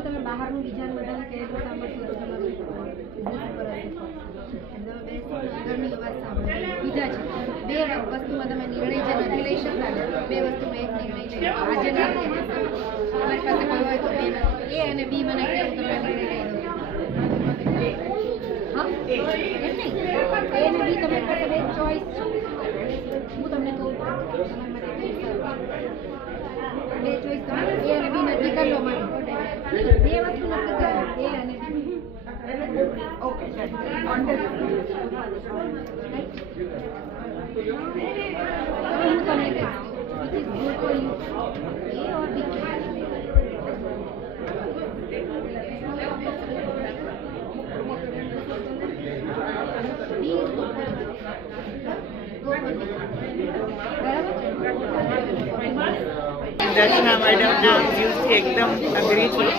જો તમે બહારનું બીજાનું બધાને કહેલું સાંભળશો તો તમારું અંદરની અવાજ સાંભળો. બીજા છે બે વસ્તુમાં તમે નિર્ણય જે નથી લઈ શકતા ને, બે વસ્તુમાં એક નિર્ણય લઈ આજે ના તમારી પાસે કોઈ હોય તો એ અને બી મને કેવું તમે નિર્ણય લઈ દો. હા એમ નહીં, એ અને બી તમારી પાસે બે ચોઈસ છે. હું તમને કહું તમારા માટે બે ચોઈસ તમારે એ અને બી નક્કી કરી લો. માટે બે વસ્તુ નક્કી કરો, એ અને બી. ઓકે હું તમને કહીશ which is good for you, A or B. B is good for you. Go for it. બરાબર? દર્શના મેડમના વ્યૂઝથી એકદમ અગ્રી છું.